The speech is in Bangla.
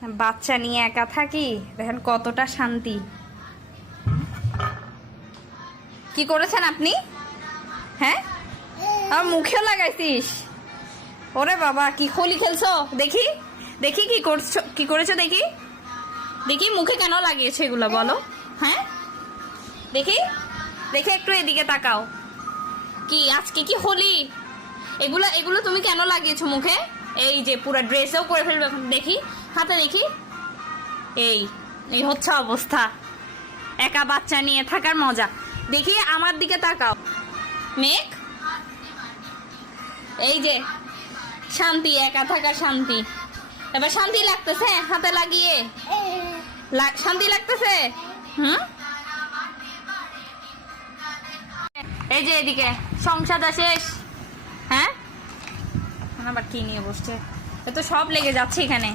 বাচ্চা নিয়ে একা থাকি, দেখেন কতটা শান্তি। কি করেছেন আপনি? হ্যাঁ, আমার মুখেও লাগাইছিস? ওরে বাবা, কি হোলি খেলছো? দেখি দেখি কি করছো, কি করেছো দেখি দেখি। মুখে কেন লাগিয়েছো এগুলো বলো? হ্যাঁ, দেখি দেখে একটু এদিকে তাকাও। কি আজকে কি হোলি? এগুলো এগুলো তুমি কেন লাগিয়েছো মুখে? এই যে পুরো ড্রেসেও করে ফেলবে এখন। দেখি হাতে দেখি। এই এই হচ্ছে অবস্থা, একা বাচ্চা নিয়ে থাকার মজা। দেখি আমার দিকে তাকাও মেঘ। এই যে শান্তি, একা থাকার শান্তি। এবার শান্তি লাগতেছে হাতে লাগিয়ে? শান্তি লাগতেছে? এই যে এদিকে সংসারটা শেষ। হ্যাঁ, আবার কি নিয়ে বসছে? এ তো সব লেগে যাচ্ছে এখানে।